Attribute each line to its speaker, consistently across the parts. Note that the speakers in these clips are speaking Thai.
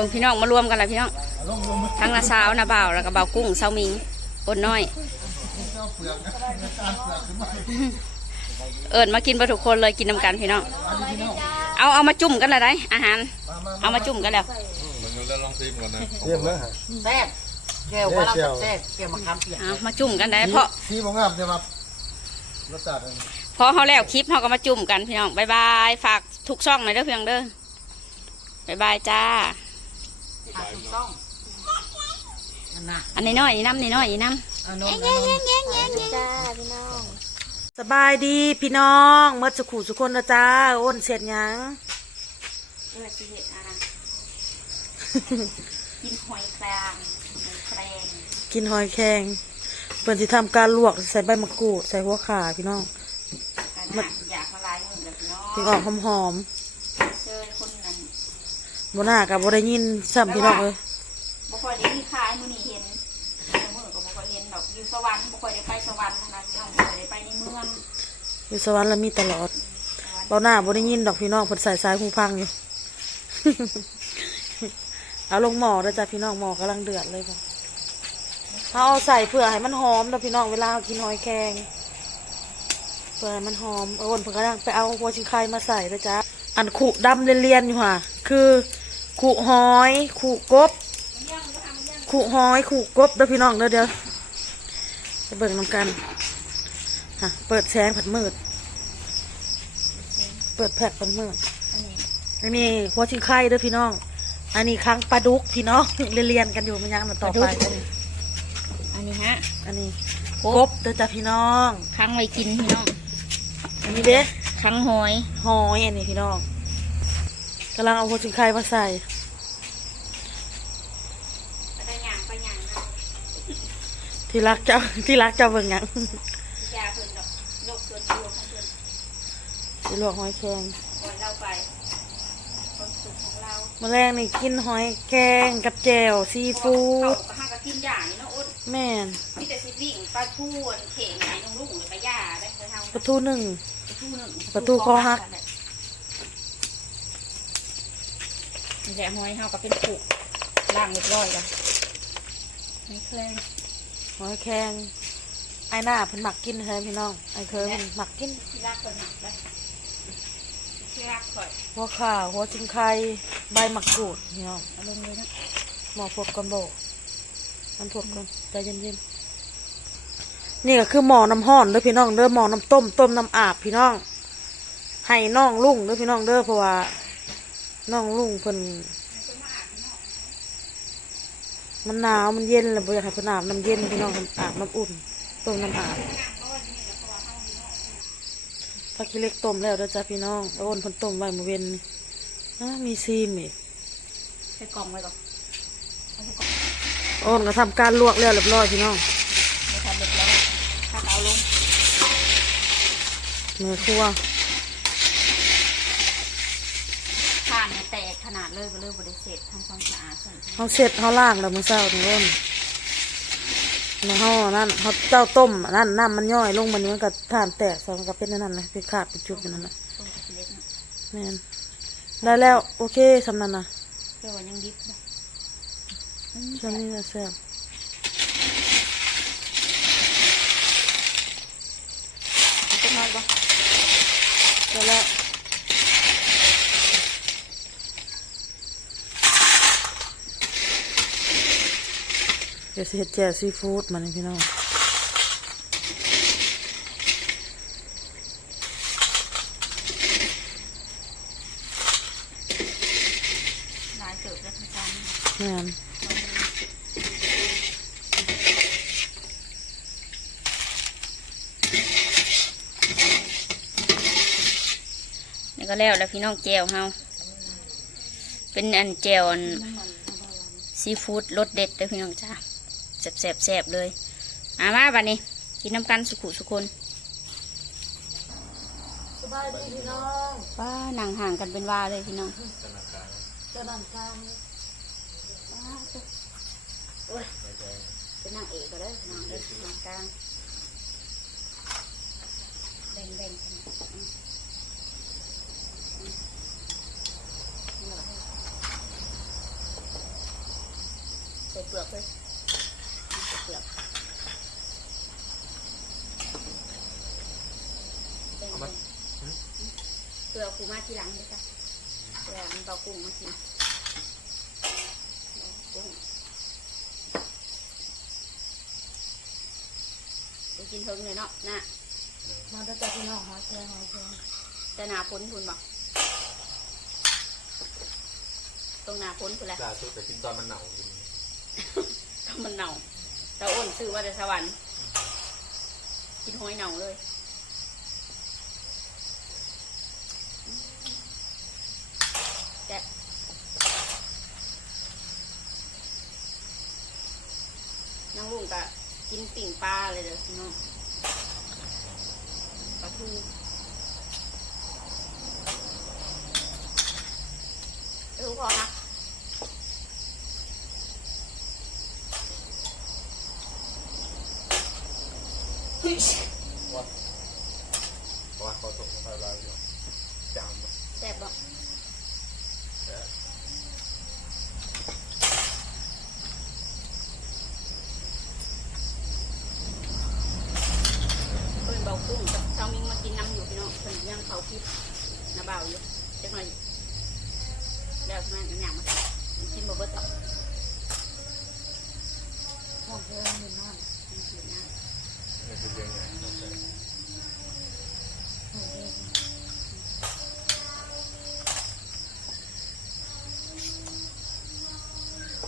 Speaker 1: บิ่งพี่น้องมารวมกันแล้วพี่น้อง
Speaker 2: ลงลงมา
Speaker 1: ทั้งนาสาวนาบ่าวแล้วก็บ่าวกุ้งสาวมิงปนน้อย
Speaker 2: เอาเปลือกนะการเปลือกขึ้นมา
Speaker 1: เอิญมากินไปทุกคนเลยกินน้ำกันพี่น้อง
Speaker 2: อันนี้พี่น้อง
Speaker 1: เอาเอามาจุ่มกันเลยได้อาหาร เอามาจุ่มกันแล้ว
Speaker 3: มันก็ลองซิมก่อนนะ
Speaker 2: เตรียมแล้วฮะ
Speaker 4: แซ่บแก้วว่าเราแซ่บแก้วมะขามเปียก
Speaker 1: เอามาจุ่มกันได้เพราะ
Speaker 2: สีบงามจะมารสชาติอันนี้
Speaker 1: เพราะเขาแล้วคลิปเขาก็มาจุ่มกันพี่น้องบายบายฝากทุกช่องหน่อยเด้อเพียงเด้อบายบายจ้า
Speaker 4: อะถูกต้องนั่นน่ะ
Speaker 1: อันนี้น้อยนี่น้ำนี่น้อยนี่น้
Speaker 4: เอานมเอานม
Speaker 5: จ้าพี่น้อง
Speaker 6: สบายดีพี่น้องเมื่อสุขุสุคนนะจ้าอ้นเสร็จยังำ
Speaker 1: เออสิเห็ดอะกินหอยแครงหอยแครง
Speaker 6: กินหอยแครงเปิ่นสิทำการลวกใส่ใบมะกรูดใส่หัวข่าพี่น้อง
Speaker 1: กันหนักอยากละลายมือกับพี่น้อง
Speaker 6: ถึงออกหอม
Speaker 1: เจอคนนั้น
Speaker 6: ๆ บนหน้ากับบได้ยินซ้ำพี่น้องเลย
Speaker 1: บ่ค่อยได้มีขายมื้อนี้เห็นแต่มื้อก็บ่ค่อยเห็นดอกอยู่สวรรค์บ่ค่อยได้ไปสวรรค์นะพี่น้องบ่ค่อยได้ไปในเมือง
Speaker 6: อยู่สวรรค์แล้วมีตลอดเบาหน้าบได้ยินดอกพี่น้องเพิ่นใส่สายหูพังอยู่เอาลงหม้อแล้วจ้ะพี่น้องหม้อกำลังเดือดเลยค่ะเอาเอาใส่เพื่อให้มันหอมนะพี่น้องเวลาเรากินหอยแครงเพื่อให้มันหอมเอาอ้นเพิ่นกำลังไปเอาหัวชิงไคมาใส่นะจ๊ะอันขุดำเรียนๆอยู่ค่ะ คือ ขุหอยขุกบขุหอยขุกบเด้อพี่น้องเด้อเดี๋ยวไปเบิ่งน้ำกันฮะเปิดแสงผัดมืด เปิดแผกผัดมืดอันนี้หัวชิงไข่เด้อพี่น้อง อันนี้ค้างปลาดุกพี่น้องเรียนๆกันอยู่มันยังมันต่อไป
Speaker 1: อันนี้ฮะ
Speaker 6: อันนี้กบเด้อจ้ะพี่น้อง
Speaker 1: ค้างไว้กินพี่น้อง
Speaker 6: อันนี้เด้
Speaker 1: ค้างหอย
Speaker 6: หอยอันนี้พี่น้องกำลังเอาหัวชิงไข่มาใส่
Speaker 1: ไปย่างไปย่างนะ
Speaker 6: ที่รักเจ้าที่รักเจ้าเบิ่งหยัง
Speaker 1: ยาเพิ่นดอกโรคส่วนตัวของเพิ่น
Speaker 6: สิลวกหอยแครง
Speaker 1: ก่อนเราไปความสุขของเรา
Speaker 6: แมลงนี่กินหอยแครงกับแจ่วซีฟู
Speaker 1: เขา้
Speaker 6: ด
Speaker 1: ก็ห้าก็กินอย่างนี้เนาะอ้น
Speaker 6: แม่น
Speaker 1: มีแต่สิวิ่งปลาทูนเข่งไหนน้องลุงหรือปลาย่าได้เคยทำ
Speaker 6: ปลาทูหนึ่ง
Speaker 1: ปลาทูหนึ่ง
Speaker 6: ปลาทูคอหัก
Speaker 1: นี่แหละหอยเฮาก็เป็นผูกล่างเรียบร้อยแล้ว นี่เคย
Speaker 6: หอยแครงไอ้หน้าเพิ่นหมักกินเฮ้พี่น้องไอ้เคยเพิ่นหมักกิน
Speaker 1: ที่รักคนหนักเลยที่รักข่อย
Speaker 6: หัวข่าหัวชิงไข่ใบมะกรูดพี่น้อง
Speaker 1: เอาลงเลยนะ
Speaker 6: หมอพดก่อนโบมันพดก่อนใจเย็นๆนี่ก็คือหมอน้ำห้อนเด้อพี่น้องเด้อหมอน้ำต้มต้มน้ำอาบพี่น้องให้น้องลุงเด้อพี่น้องเด้อเพราะว่าน้องลุงเพิ่น มันหนาวมันเย็นแล้วบ่อยากให้เพิ่นอาบน้ำเย็นพี่น้องเพิ่นอาบน้ำอุ่นต้มน้ำอาบผักขี้เหล็กต้มแล้วเด้อจ้าพี่น้องแล้วอ้นเพิ่นต้มไว้เมื่อเว้นนี่อ้ามีซีมอีก
Speaker 1: ใส่กล่องไว้ก่อน
Speaker 6: โอนก็ทำการลวกแล้วเรียบร้อยพี่น้อง
Speaker 1: ไม่ทำเรียบร้อยถ้าเอาลง
Speaker 6: เนื้อครัว
Speaker 1: ผ่านเนี่ยแตกข นาดเลยก็เลยบริเสร็จทำความสะอาดส่วนที่
Speaker 6: เขาเสร็จเขาล่างแล้วมื้อเช้านี่เว้นแล้วเขานั่นเขาเจ้าต้มอันนั่นน้ำมันย่อยลงมันนี้มันก็ทานแตกสองก็เป็นอันนั่นเลยเป็นขาดเป็นจุดเป็นนั่นแหละ
Speaker 1: ต้มกะทิเล็กนะ
Speaker 6: แม่นได้แล้วโอเคสำนันนะ
Speaker 1: เพื่อว่ายังดิบนะอืม
Speaker 6: ช่วงนี้นะแซ่บ
Speaker 1: จะน้อยบ่
Speaker 6: ได้แล้วเดี๋ยวสิเฮ็ดแจ่วซีฟู้ดมานี่พี่น้อง
Speaker 1: หลายเติบแล้วทั้งจาน
Speaker 6: แม่น
Speaker 1: นี่ก็แล้วแล้วพี่น้องแจวเฮาเป็นอันแจวอันซีฟู้ดรสเด็ดเลยพี่น้องจ้า แซ่บแซ่บแซ่บเลยอามาบัดนี้ กินน้ำกันสุขุสุคน
Speaker 6: สบายดีพี่น้อง
Speaker 1: ว้านั่งห่างกันเป็นว่าเลยพี่น้อง
Speaker 6: เจะนั่งกลาง
Speaker 1: เป็นนางเอกก็ได้นางเอกนางกลางแบ่งแบ่งกันส่เปลือกเลยใส่เปลือกแบ่งๆเปลือกคู มาทีหลังด้วยจ้ะเปลือกมันเบากุ้งมากินเบากุ้งไปกินเทิงเลยเนาะน่ะ
Speaker 6: มาได้จากพี่น้องหอยแครงหอยแครง
Speaker 1: แต่หนาพ้นคุณบอกตรงหนาพ้นคุณแหละ
Speaker 3: ล่าสุดแต่กินตอนมันหนาวอยู่
Speaker 1: ถ้ามันเน่าแต่อ้นซื้อว่าแต่สวรรค์กินหอยเน่าเลย น้องลุงก็กินปิ่งปลาเลยเด้อพี่น้องปลาทูเออพอค่ะ
Speaker 3: เพราว่าเขาส่งมาเราอยู่จาม
Speaker 1: แซ่บบ่
Speaker 3: แต่
Speaker 1: เพิ่นเบากุ้งกับเจ้ามิงมากินน้ำอยู่พี่น้องเพิ่นย่างเขาพิษน้าเบาอยู่จังเลยแล้วทำไมมันย่างมากินบ่เบิดต่อ
Speaker 6: หอยแครงหนึ่งน้ำ
Speaker 1: มันกินนะ
Speaker 3: นี่คือเรื่องใหญ่ครับแต่
Speaker 6: หอยแครง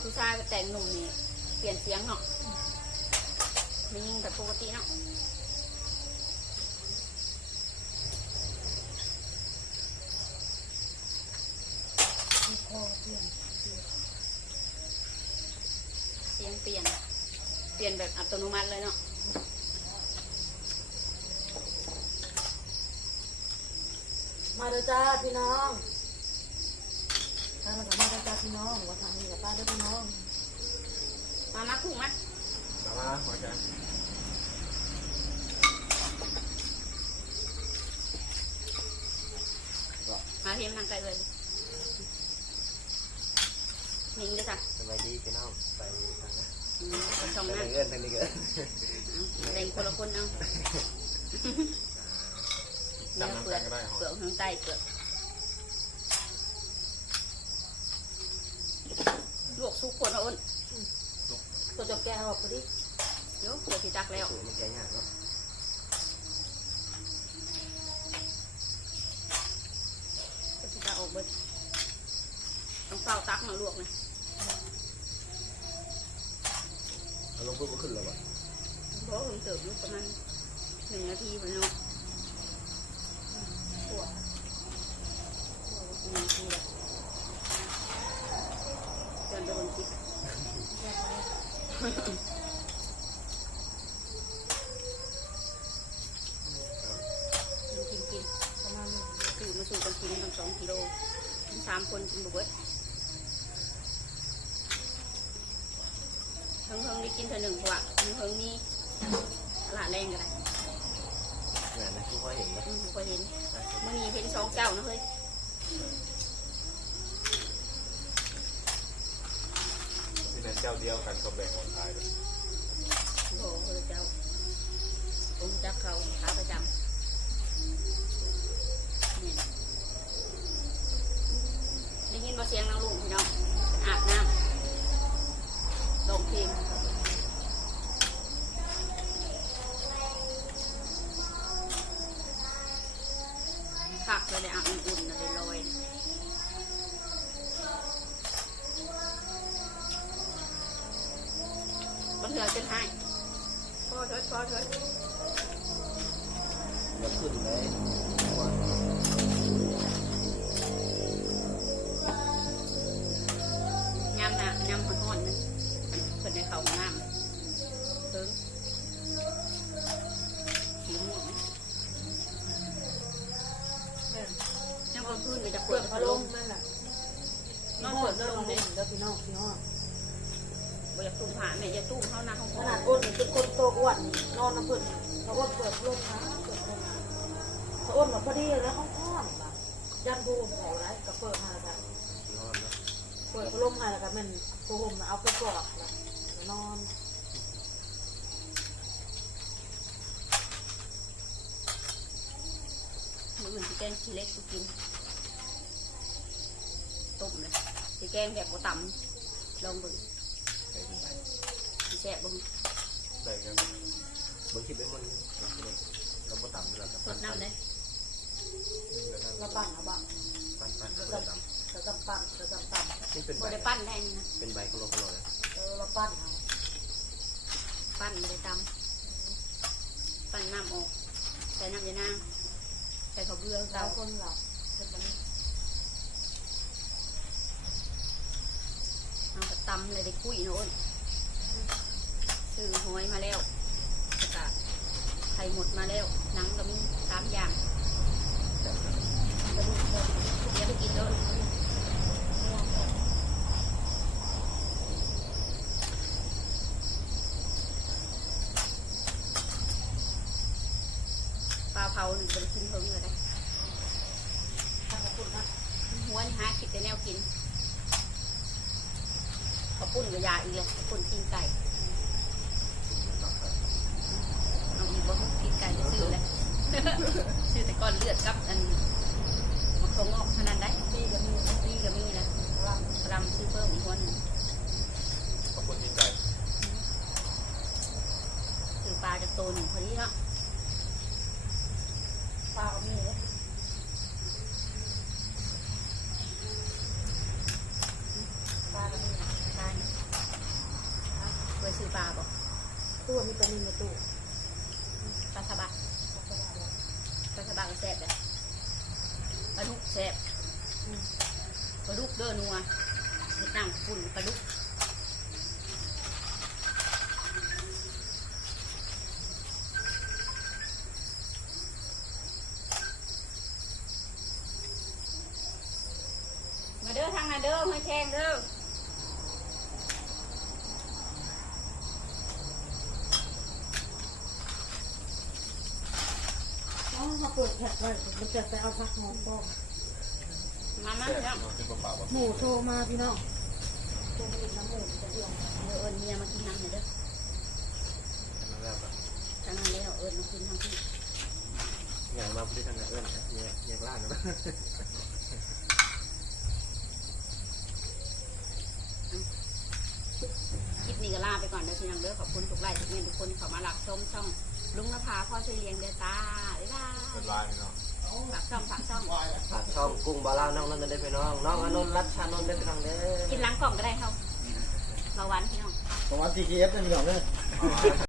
Speaker 1: ผู้ชายแต่งหนุ่มนี่เปลี่ยนเสียงเนาะไม่ยิ่งแบบปกติเนาะ
Speaker 6: เสี
Speaker 1: ยงเปลี่ยน เปลี่ยนแบบอัตโนมัติเลยเนาะ
Speaker 6: มาเด้อจ้าพี่น้องถ้ามันกับมาเด้อจ้าพี่น้องว่าทางนี้กับป้าเด้อพี่น้อง
Speaker 1: มามากุ้งมา
Speaker 3: มามาหัวใจ
Speaker 1: มาเพียงทางไกลเลยมิงด้วยจ้ะ
Speaker 5: สบายดีพี่น้องไปทางนั้น
Speaker 1: อืมไป ช่อง
Speaker 5: ไป
Speaker 1: นั้
Speaker 5: นเอื้อนทางนี้กิน
Speaker 1: แบ่งคนละคนเอาเนื้อเปลือ
Speaker 3: ก
Speaker 1: เปลือกข้างใต้เปลือกลวกซุกคนเอาอ้นตัวจบแก้วพอดีเดี๋ยวเดี๋ยวสิตักแล้ว
Speaker 5: สูมันแกงยากเนาะ
Speaker 1: เดี๋ยวสิตักออกเบิดต้องเฝ้าตักมาลวกนะ
Speaker 5: เอา ลงปุ๊บก็ขึ้นแล้วอะ
Speaker 1: เพราะผมเติบอยู่ประมาณหนึ่งนาทีพอเนาะปวดปวดหนึ่งนแล้วจนโดนจิด กินกินกิน
Speaker 6: ประมาณนี้
Speaker 1: คือมาสู่กันกินทั้งสองกิโลกินสามคนกินบุเบิดเพิ่งเพิ่งได้ กินเธอหนึ่งกว่าเพิ่งเพิ่งมีตลาดแรงกันเลย
Speaker 5: งานนะทุกคนเห็นแล้ว
Speaker 1: อืมพอเห็นมื่อนี้เห็นสองเจ้านะเฮ้ย
Speaker 3: ที่นั่นเจ้าเดียวกันก็แบ่งออนไลน์เลย
Speaker 1: โอ้โหเจ้าผมจักเขาขาประจำเนี่ยได้ยินบ่เสียงนางลุงพี่น้องอาบน้ำลงเพลง ผักเลยเลยอะอุ่นๆนะเลยลอยมันเหลือจนหายพอเถิดพอเถิด
Speaker 5: แล้ว เข้า
Speaker 1: นา
Speaker 6: ห้
Speaker 1: อ
Speaker 6: ง
Speaker 1: ขนา
Speaker 6: ดอ้นนี่เป็นคนโตอ้วนนอนน้ำเพิ่นเขาอ้วนเปิดลมนะเปิดลมนะเขาอ้วนแบบพอดีแล้วห้องห้องๆยันบูมเขาไรกับเปิดมาแล้ว
Speaker 5: นอน
Speaker 6: เปิดลมให้แล้วก็แมันโคมเอาไปกอดแล้วนอน
Speaker 1: มืออื่นสิแกงขี้เล็กกูกินต้มเลยสิแกงแบบบ่ต่ำลองเบิ่ง
Speaker 3: ไปที่ไหน
Speaker 1: สิ แซ่บบ่
Speaker 3: ได้กัน
Speaker 5: เบิ่งคลิปไปมันเราบ่ต่ำเรา
Speaker 1: สดน้ำเลย
Speaker 6: เราปั่นเอาบ้าง
Speaker 5: ปั้นปั้น
Speaker 6: เรา
Speaker 5: เรา
Speaker 6: จ
Speaker 5: ต่ำ
Speaker 6: เราจำปั่นเราจำปั่นำ
Speaker 5: นี่เป็น
Speaker 1: บ่
Speaker 5: ใบ
Speaker 1: ได้ปั้นได้นี่นะ
Speaker 5: เป็นใบโคโลโคโลเลย
Speaker 6: เออเราปั่นเอา
Speaker 1: ปั้นบ่ได้ตำปั้นน้ำออกใส่น้ำยานางใส่ข้าวเบื่อ
Speaker 6: เรา
Speaker 1: เตา
Speaker 6: คนเราเป็นแบบนี้
Speaker 1: เอากระตำเลยได้คุยเนาะอ้น ซื้อหอยมาแล้วแล้วก็ไข่หมดมาแล้วหนังก็มีสามอย่างกระดูกหมดเดี๋ยวไปกินแล้วปลาเผาหนึ่งเป็นชิ้นเพิ่งเลยได้
Speaker 6: ทำกับคุณนะ
Speaker 1: หัวนี่หาคิดแต่แนวกินข้าวปุ้นกับยาอีกเลยข้าวปุ้นกินไก่ เอาอีกบ่กินไก่จะซื้อเลย ซื้อแต่ก้อนเลือดกับอันมะเขือ งอกเท่านั้นได้
Speaker 6: ดีก็มี
Speaker 1: นี่ก็มีนะ
Speaker 6: เรา
Speaker 1: รำซื้อเพิ่มอีกคนหนึ่ง
Speaker 3: ขอบคุณที่ใจ
Speaker 1: ซื้อปลาจากตัวหนึ่งพอดีเนาะ
Speaker 6: ปลาก็มีเลยปลาก็มี
Speaker 1: ปลาเนี่ยเคยซื้อปลาบอก
Speaker 6: ตู้มีตัวมีในตู้
Speaker 1: ปลาสบะปลาสบะก็แซ่บเลยปลาดุก แซ่บปลาดุกเด้อนัวเห็ดน้ำปุ่นปลาดุกมาเด้อทางนาเด้อมาแข่งเด้อ
Speaker 6: อ๋อมาเปิดแผลไว้มันจะไปเอาพักหอมบ้อง
Speaker 1: มามา
Speaker 3: แซ่
Speaker 1: เด้
Speaker 3: บ
Speaker 1: อ
Speaker 3: เนาะเป็นเปล่าๆว่า
Speaker 6: หมูโทรมาพี่น้องโทรมาอีกน้ำหมูจะเอี่ยม
Speaker 1: เดี๋ยวเอิญเมียมากินน้ำหน่อยเด้อ
Speaker 5: ทำแล้วก็
Speaker 1: ทางนั้นแล้วเอิญมากินทางที่
Speaker 5: งานมาพูดทางนั้นเอื้อนนะเนี่ยเนี่ยล่างนะ
Speaker 1: คลิปนี้ก็ลาไปก่อนเด้อพี่น้องเด้อขอบคุณทุกไลค์ทุกเงินทุกคนที่เข้ามารับชมช่องลุงนภาพ่อช่วยเลี้ยงเด้อจ้าบ๊ายบาย
Speaker 3: เป็นลายเนาะ
Speaker 1: ฝากช่องฝากช่อง
Speaker 5: ฝากช่องกุ้งบาล่าน้องนั่นได้ไปน้องน้องอนนท์รัชชานนท์ได้ไปน้องเด้อ
Speaker 1: กินล้างกล่องก็ได้เขาเราวันพี่น้อง
Speaker 2: ประมาณ TKF นี่เหรอเนี่ย